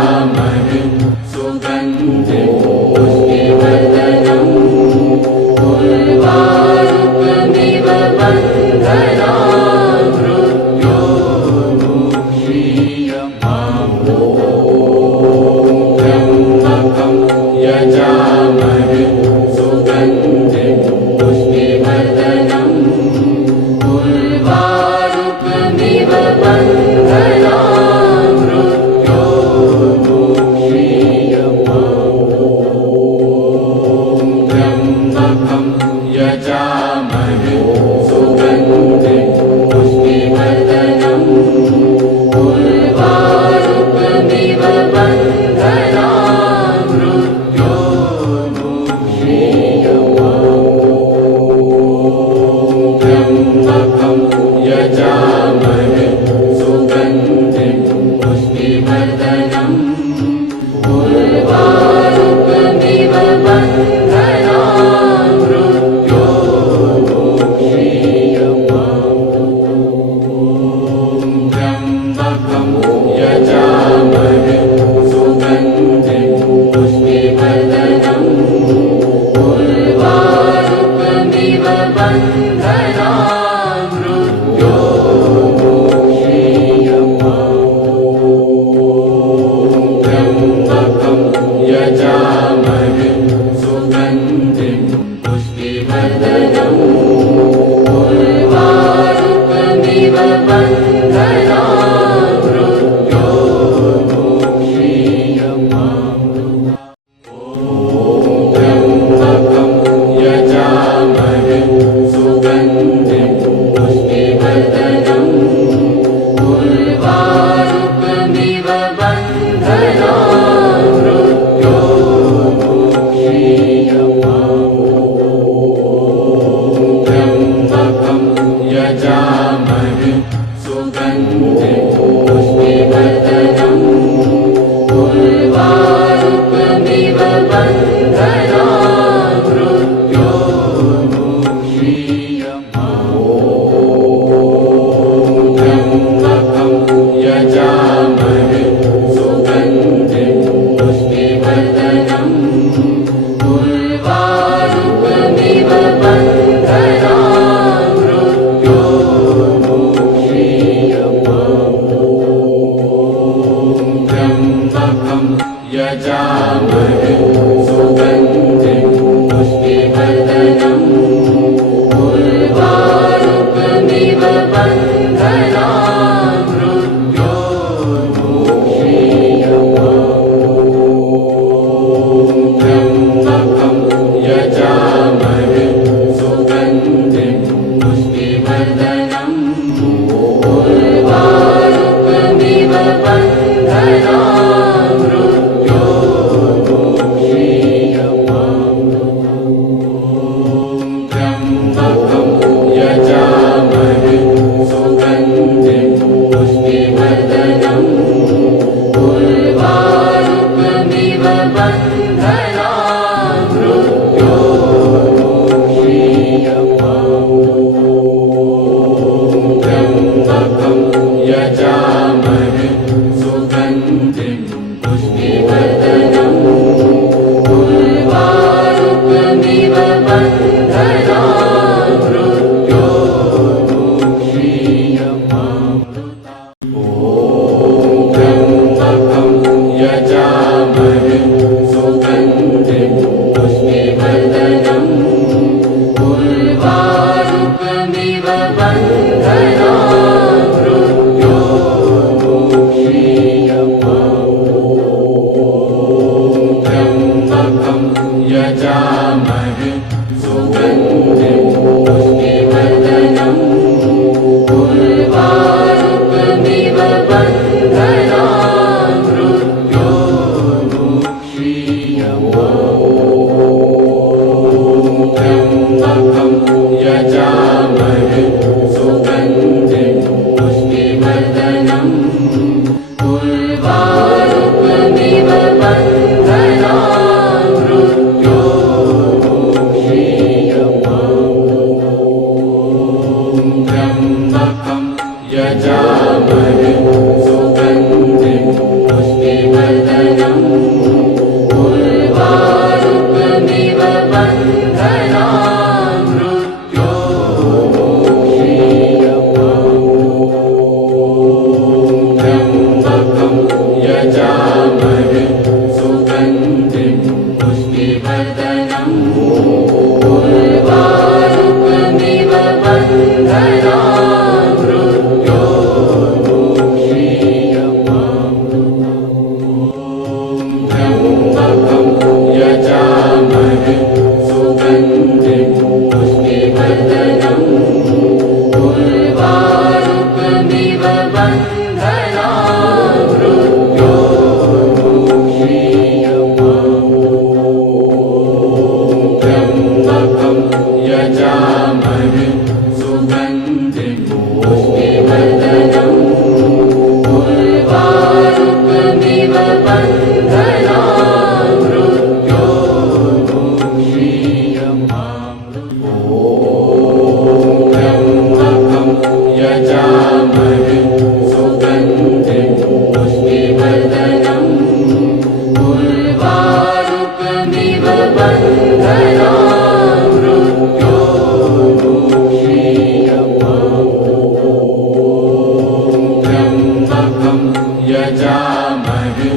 यजामहे सुगन्धिं पुष्टिवर्धनम् उर्वारुकमिव बन्धनान् मृत्योर्मुक्षीयमामृतम् त्र्यम्बकं यजामहे सुगन्धिं पुष्टिवर्धनम् उर्वारुकमिव बन्धनान् मृत्योर्मुक्षीयमामृतम् त्र्यम्बकं यजामहे सुगन्धिं पुष्टिवर्धनम् उर्वारुकमिव बन्धनान् मृत्योर्मुक्षीयमामृतम् त्र्यम्बकं यजामहे सुगन्धिं पुष्टिवर्धनम् उर्वारुकमिव बन्धनान् मृत्योर्मुक्षीयमामृतम् त्र्यम्बकं यजामहे सुगन्धिं पुष्टिवर्धनम् उर्वारुकमिव बन्धनान् मृत्योर्मुक्षीयमामृतम् त्र्यम्बकं यजामहे सुगन्धिं पुष्टिवर्धनम् उर्वारुकमिव बन्धनान् मृत्योर्मुक्षीयमामृतम् त्र्यम्बकं यजामहे सुगन्धिं पुष्टिवर्धनम् उर्वारुकमिव बन्धनान् मृत्योर्मुक्षीयमामृतम् त्र्यम्बकं यजामहे सुगन्धिं पुष्टिवर्धनम् उर्वारुकमिव बन्धनान् मृत्योर्मुक्षीयमामृतम् त्र्यम्बकं यजामहे सुगन्धिं पुष्टिवर्धनम् उर्वारुकमिव बन्धनान् मृत्योर्मुक्षीयमामृतम् त्र्यम्बकं यजामहे सुगन्धिं पुष्टिवर्धनम् उर्वारुकमिव बन्धनान् मृत्योर्मुक्षीयमामृतम् त्र्यम्बकं यजामहे सुगन्धिं पुष्टिवर्धनम् उर्वारुकमिव बन्धनान् मृत्योर्मुक्षीयमामृतम् मुष्टिवर्धनम् उर्वारुकमिव बन्धनान् त्र्यम्बकं यजामहे सुगन्धिं पुष्टिवर्धनम् उर्वारुकमिव बन्धनान् त्र्यम्बकं यजामहे सुगन्धिं पुष्टिवर्धनम् उर्वारुकमिव बन्धनान् त्र्यम्बकं यजामहे सुगन्धिं पुष्टिवर्धनम् उर्वारुकमिव बन्धनान् त्र्यम्बकं यजामहे सुगन्धिं पुष्टिवर्धनम् उर्वारुकमिव बन्धनान् त्र्यम्बकं यजामहे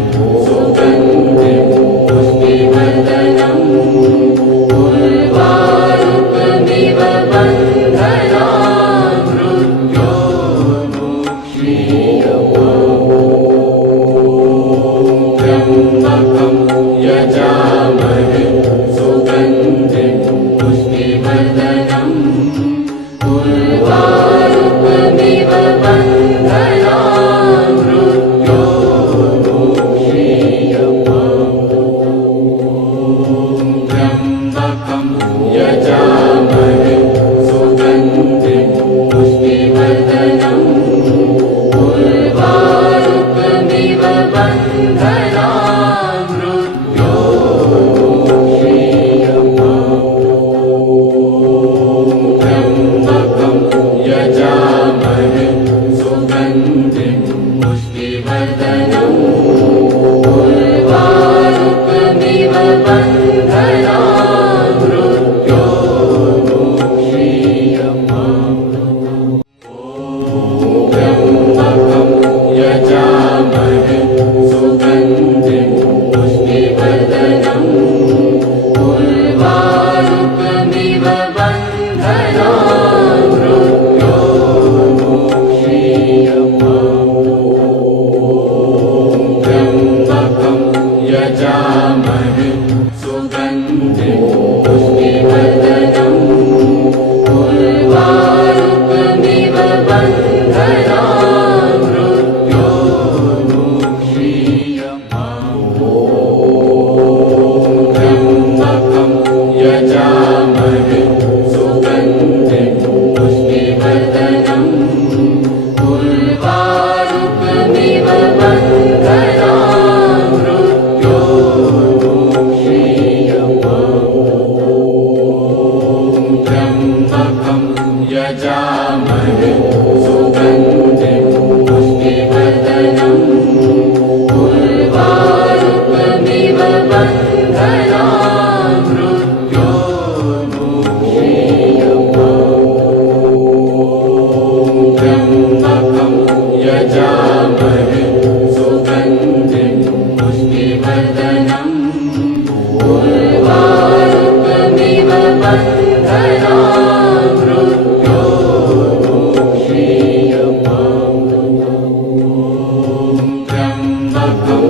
सुगन्धिं पुष्टिवर्धनम् उर्वारुकमिव बन्धनान् त्र्यम्बकं यजामहे सुगन्धिं पुष्टिवर्धनम् उर्वारुकमिव बन्धनान् त्र्यम्बकं यजामहे सुगन्धिं पुष्टिवर्धनम् उर्वारुकमिव बन्धनान् त्र्यम्बकं यजामहे सुगन्धिं पुष्टिवर्धनम् उर्वारुकमिव बन्धनान् त्र्यम्बकं यजामहे सुगन्धिं पुष्टिवर्धनम् उर्वारुकमिव बन्धनान् त्र्यम्बकं यजामहे सुगन्धिं पुष्टिवर्धनम् उर्वारुकमिव बन्धनान् त्र्यम्बकं यजामहे सुगन्धिं पुष्टिवर्धनम् उर्वारुकमिव बन्धनान् त्र्यम्बकं यजामहे सुगन्धिं पुष्टिवर्धनम् उर्वारुकमिव बन्धनान् त्र्यम्बकं यजामहे सुगन्धिं पुष्टिवर्धनम् उर्वारुकमिव बन्धनान् त्र्यम्बकं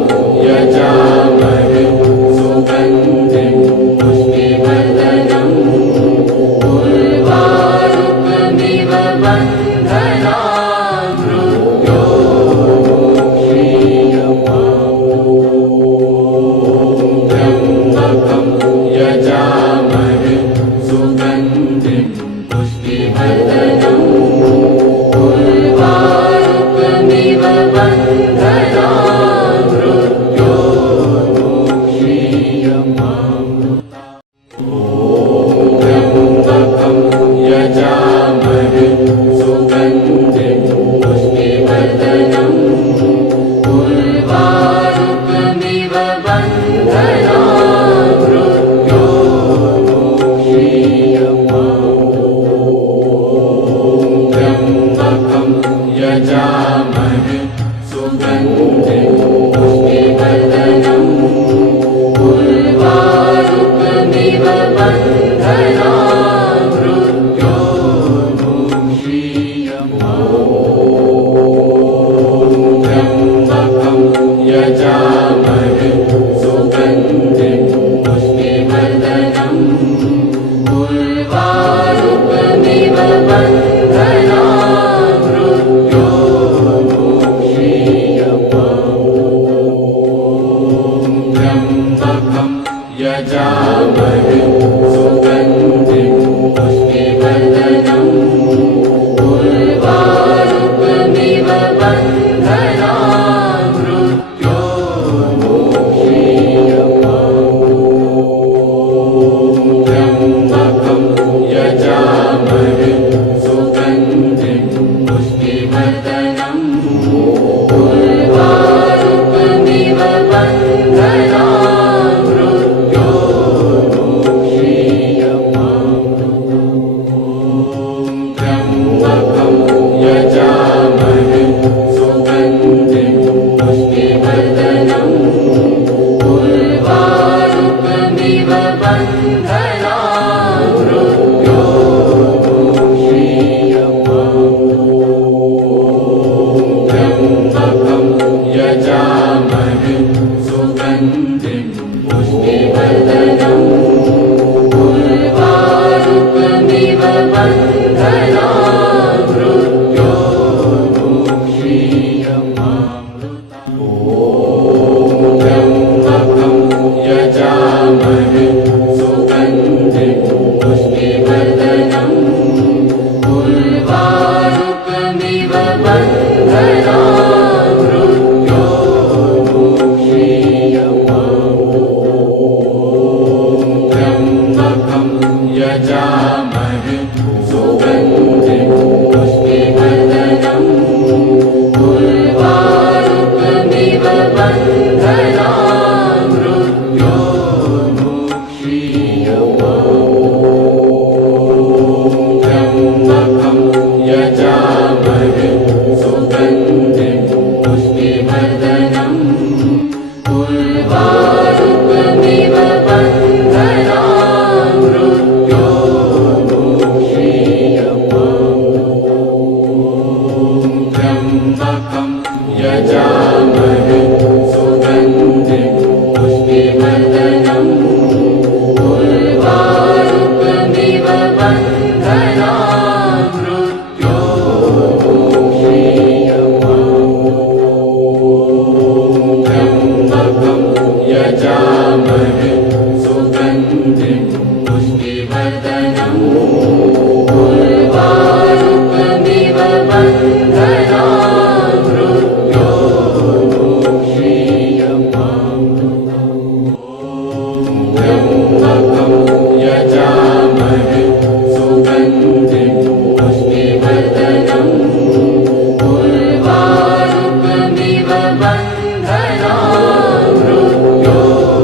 यजामहे सुगन्धिं पुष्टिवर्धनम् उर्वारुकमिव बन्धनान् त्र्यम्बकं यजामहे सुगन्धिं पुष्टिवर्धनम् उर्वारुकमिव बन्धनान् मृत्योर्मुक्षीयमाम् यजामहे सुगन्धिं पुष्टिवर्धनम् उर्वारुकमिव बन्धनान् मृत्योर्मुक्षीयमाम् यजामहे सुगन्धिं पुष्टिवर्धनम् उर्वारुकमिव बन्धनान् मृत्योर्मुक्षीयमाम् यजामहे सुगन्धिं पुष्टिवर्धनम् उर्वारुकमिव बन्धनान् मृत्योर्मुक्षीयमाम् यजामहे सुगन्धिं पुष्टिवर्धनम् उर्वारुकमिव बन्धनान् मृत्योर्मुक्षीयमाम् यजामहे सुगन्धिं पुष्टिवर्धनम् उर्वारुकमिव बन्धनान् मृत्योर्मुक्षीयमाम् यजामहे सुगन्धिं पुष्टिवर्धनम् उर्वारुकमिव बन्धनान् मृत्योर्मुक्षीयमाम् यजामहे सुगन्धिं पुष्टिवर्धनम् उर्वारुकमिव बन्धनान् मृत्योर्मुक्षीयमाम् यजामहे सुगन्धिं पुष्टिवर्धनम् उर्वारुकमिव बन्धनान् मृत्योर्मुक्षीयमाम्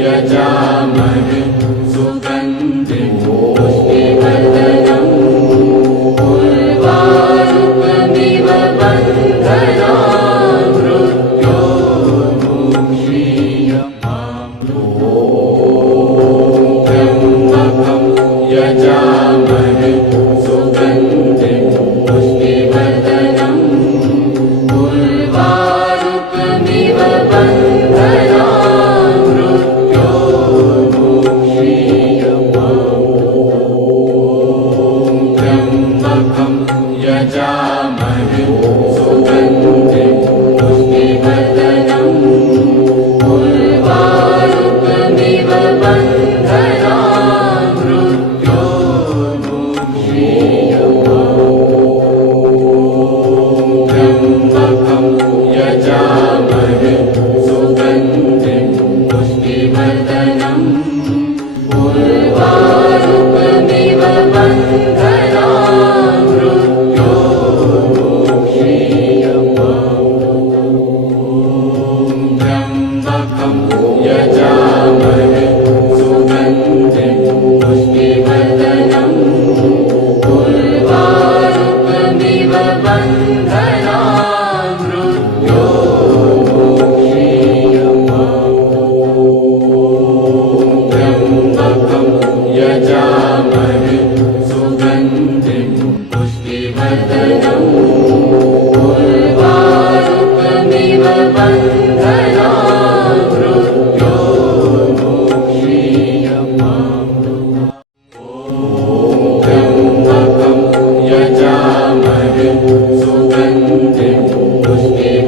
यजामहे सुगन्धिं पुष्टिवर्धनम् उर्वारुकमिव बन्धनान् मृत्योर्मुक्षीयमाम् यजामहे सुगन्धिं पुष्टिवर्धनम् उर्वारुकमिव बन्धनान् मृत्योर्मुक्षीयमाम् यजामहे सुगन्धिं पुष्टिवर्धनम् उर्वारुकमिव बन्धनान् मृत्योर्मुक्षीयमाम् यजामहे सुगन्धिं पुष्टिवर्धनम् उर्वारुकमिव बन्धनान् मृत्योर्मुक्षीयमाम् यजामहे सुगन्धिं पुष्टिवर्धनम् उर्वारुकमिव बन्धनान् मृत्योर्मुक्षीयमाम् यजामहे सुगन्धिं पुष्टिवर्धनम् उर्वारुकमिव बन्धनान् मृत्योर्मुक्षीयमाम् यजामहे सुगन्धिं पुष्टिवर्धनम् उर्वारुकमिव बन्धनान् मृत्योर्मुक्षीयमाम् यजामहे सुगन्धिं पुष्टिवर्धनम्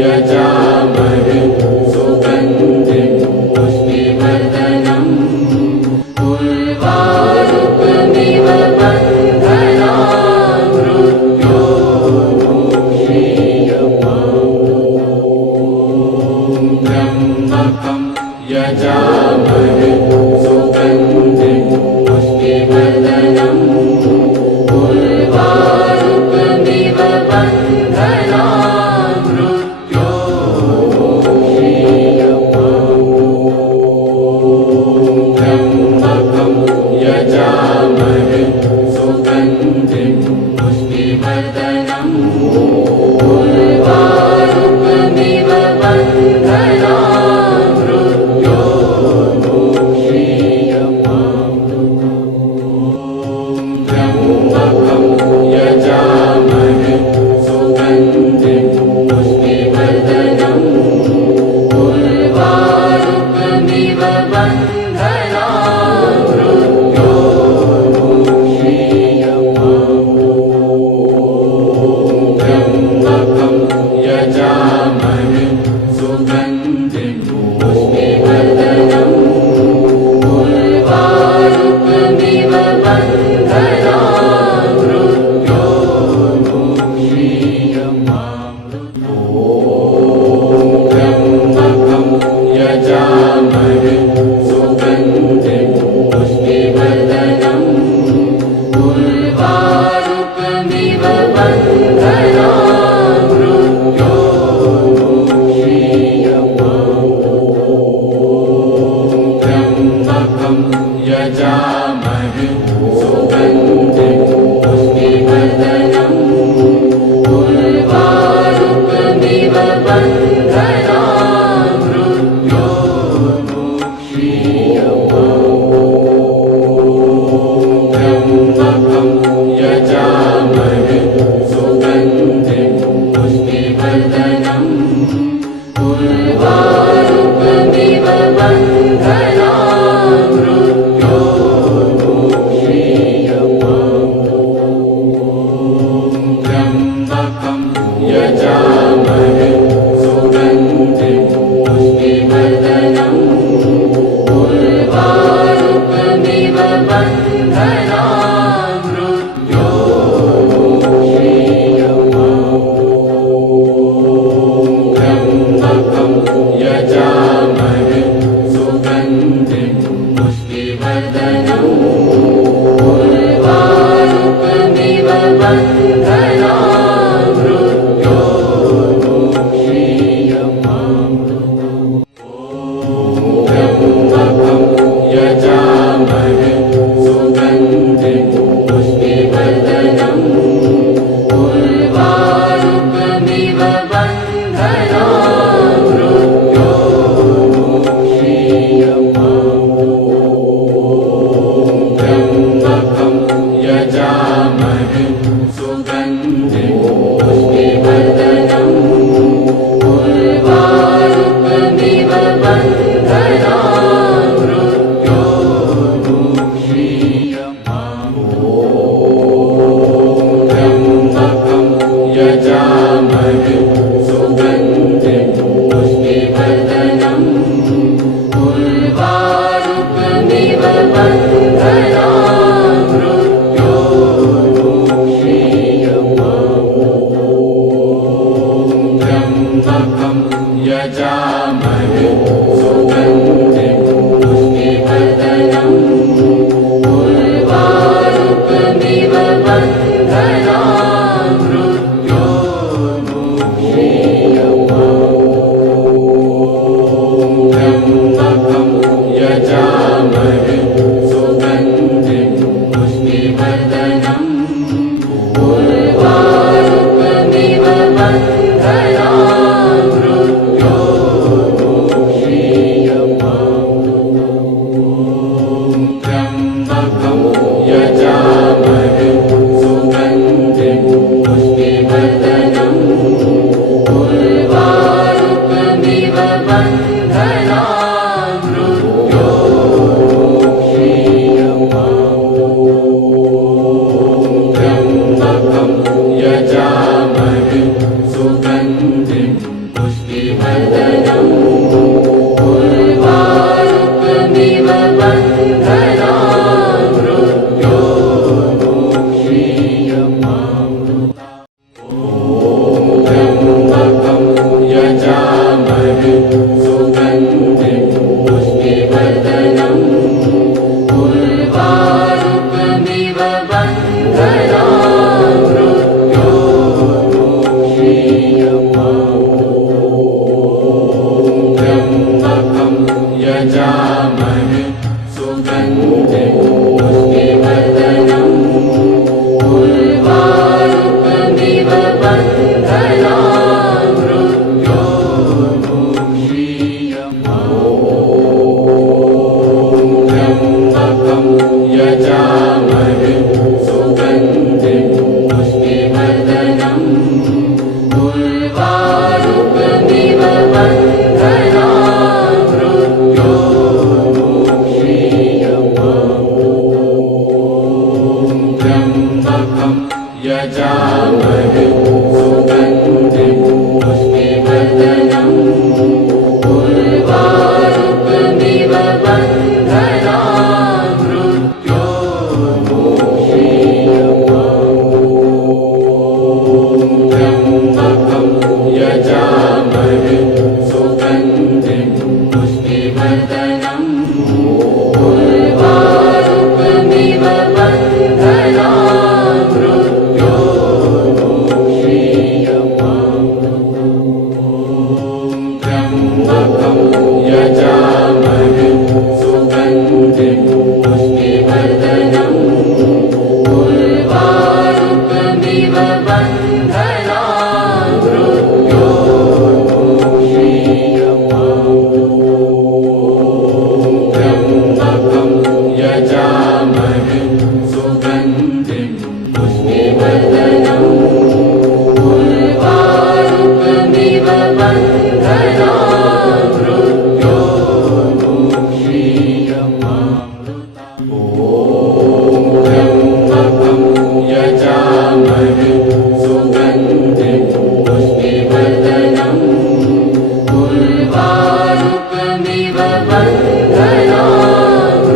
यजामहे सुगन्धिं पुष्टिवर्धनम् उर्वारुकमिव बन्धनान् मृत्योर्मुक्षीयमामृतम् यजामहे सुगन्धिं पुष्टिवर्धनम् उर्वारुकमिव बन्धनान् मृत्योर्मुक्षीयमामृतम् यजामहे सुगन्धिं पुष्टिवर्धनम् उर्वारुकमिव बन्धनान् मृत्योर्मुक्षीयमामृतम् यजामहे सुगन्धिं पुष्टिवर्धनम् उर्वारुकमिव बन्धनान् मृत्योर्मुक्षीयमामृतम् यजामहे सुगन्धिं पुष्टिवर्धनम् उर्वारुकमिव बन्धनान् मृत्योर्मुक्षीयमामृतम् यजामहे सुगन्धिं पुष्टिवर्धनम् उर्वारुकमिव बन्धनान् मृत्योर्मुक्षीयमामृतम् यजामहे सुगन्धिं पुष्टिवर्धनम् उर्वारुकमिव बन्धनान् मृत्योर्मुक्षीयमामृतम् यजामहे सुगन्धिं पुष्टिवर्धनम् उर्वारुकमिव बन्धनान् मृत्योर्मुक्षीयमामृतम् यजामहे सुगन्धिं पुष्टिवर्धनम् उर्वारुकमिव बन्धनान् मृत्योर्मुक्षीयमामृतम् यजामहे सुगन्धिं पुष्टिवर्धनम् उर्वारुकमिव बन्धनान् मृत्योर्मुक्षीयमामृतम् यजामहे सुगन्धिं पुष्टिवर्धनम् उर्वारुकमिव बन्धनान् मृत्योर्मुक्षीयमामृतम् यजामहे सुगन्धिं पुष्टिवर्धनम् उर्वारुकमिव बन्धनान् मृत्योर्मुक्षीयमामृतम् यजामहे सुगन्धिं पुष्टिवर्धनम् उर्वारुकमिव बन्धनान् मृत्योर्मुक्षीयमामृतम् यजामहे सुगन्धिं पुष्टिवर्धनम् उर्वारुकमिव बन्धनान् मृत्योर्मुक्षीयमामृतम् यजामहे सुगन्धिं पुष्टिवर्धनम् उर्वारुकमिव बन्धनान् यजामहे सुगन्धिं पुष्टिवर्धनम् उर्वारुकमिव बन्धनान् त्र्यम्बकं यजामहे सुगन्धिं पुष्टिवर्धनम् उर्वारुकमिव बन्धनान् त्र्यम्बकं यजामहे सुगन्धिं पुष्टिवर्धनम् उर्वारुकमिव बन्धनान्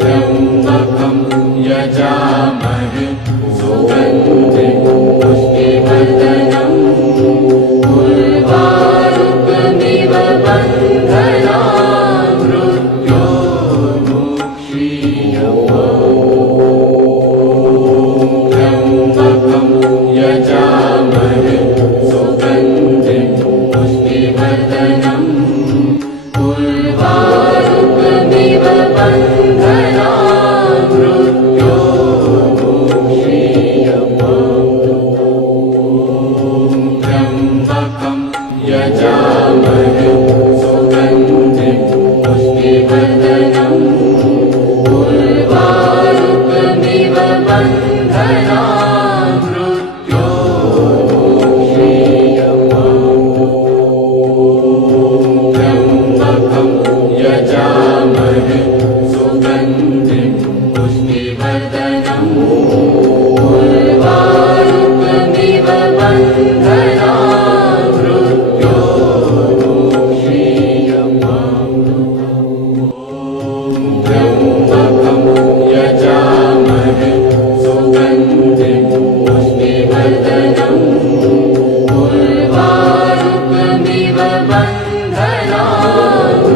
त्र्यम्बकं यजामहे सुगन्धिं पुष्टिवर्धनम् उर्वारुकमिव बन्धनान् त्र्यम्बकं यजामहे सुगन्धिं पुष्टिवर्धनम् उर्वारुकमिव बन्धनान् त्र्यम्बकं यजामहे सुगन्धिं पुष्टिवर्धनम् उर्वारुकमिव बन्धनान् त्र्यम्बकं यजामहे सुगन्धिं पुष्टिवर्धनम् उर्वारुकमिव बन्धनान् त्र्यम्बकं यजामहे सुगन्धिं पुष्टिवर्धनम् उर्वारुकमिव बन्धनान्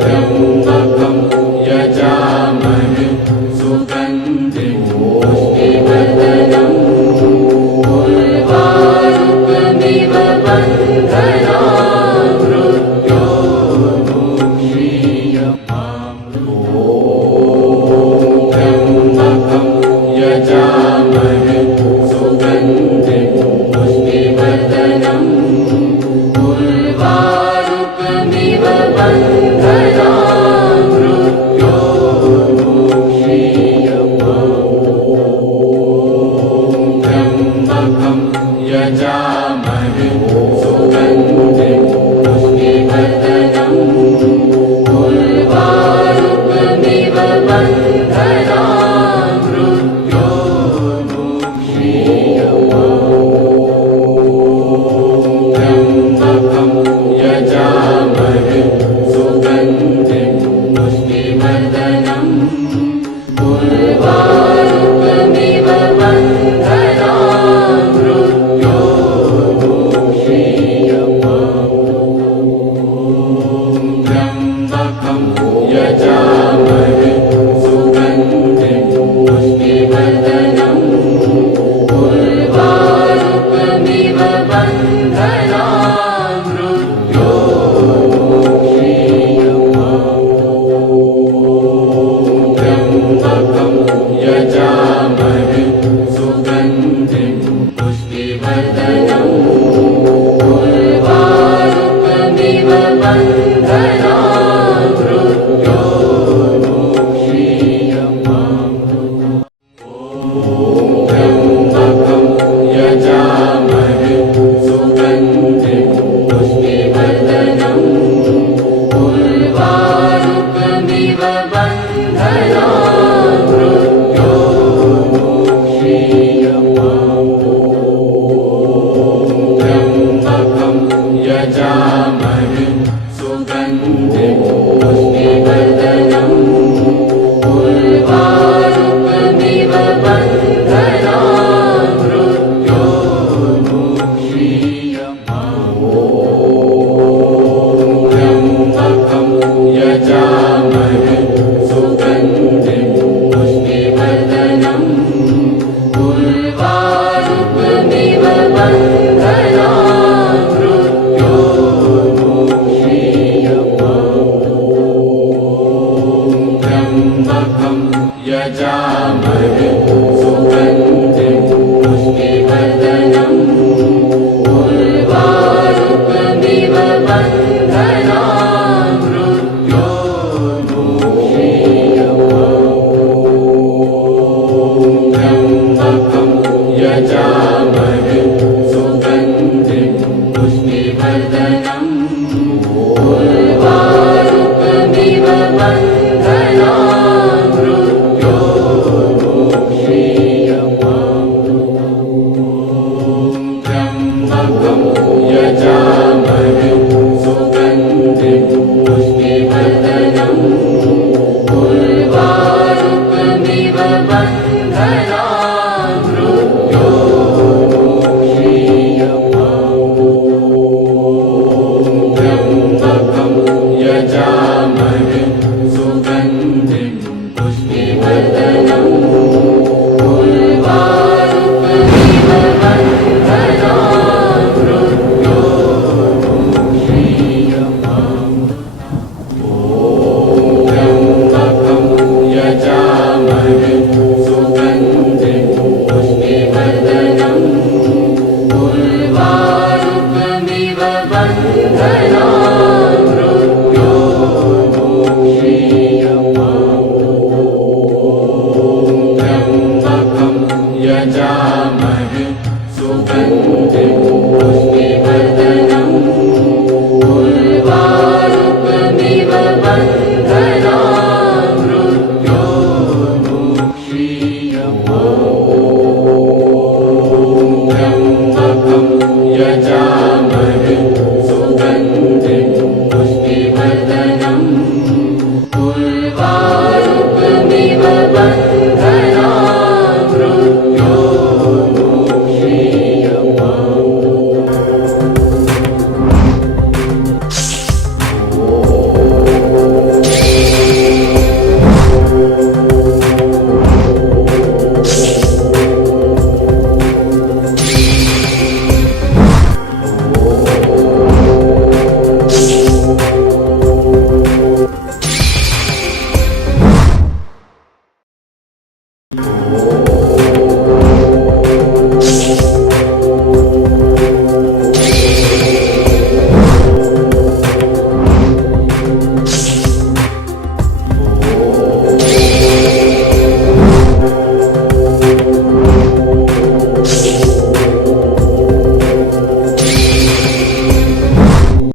त्र्यम्बकं यजामहे सुगन्धिं पुष्टिवर्धनम् उर्वारुकमिव बन्धनान् त्र्यम्बकं यजामहे सुगन्धिं पुष्टिवर्धनम् उर्वारुकमिव बन्धनान् त्र्यम्बकं यजामहे सुगन्धिं पुष्टिवर्धनम् उर्वारुकमिव बन्धनान् त्र्यम्बकं यजामहे सुगन्धिं पुष्टिवर्धनम् उर्वारुकमिव बन्धनान् त्र्यम्बकं यजामहे सुगन्धिं पुष्टिवर्धनम् उर्वारुकमिव बन्धनान् त्र्यम्बकं यजामहे सुगन्धिं पुष्टिवर्धनम् उर्वारुकमिव बन्धनान् त्र्यम्बकं यजामहे सुगन्धिं पुष्टिवर्धनम् उर्वारुकमिव बन्धनान् त्र्यम्बकं यजामहे सुगन्धिं पुष्टिवर्धनम् उर्वारुकमिव बन्धनान् त्र्यम्बकं यजामहे सुगन्धिं यजामहे सुगन्धिं पुष्टिवर्धनम् उर्वारुकमिव बन्धनान् मृत्योर्मुक्षीयमाम् यजामहे सुगन्धिं पुष्टिवर्धनम् उर्वारुकमिव बन्धनान् मृत्योर्मुक्षीयमाम् यजामहे सुगन्धिं पुष्टिवर्धनम् उर्वारुकमिव बन्धनान् मृत्योर्मुक्षीयमाम् यजामहे सुगन्धिं पुष्टिवर्धनम् उर्वारुकमिव बन्धनान् मृत्योर्मुक्षीयमाम् यजामहे सुगन्धिं पुष्टिवर्धनम् उर्वारुकमिव बन्धनान् मृत्योर्मुक्षीयमाम् यजामहे सुगन्धिं पुष्टिवर्धनम् उर्वारुकमिव बन्धनान् मृत्योर्मुक्षीयमाम् यजामहे सुगन्धिं पुष्टिवर्धनम्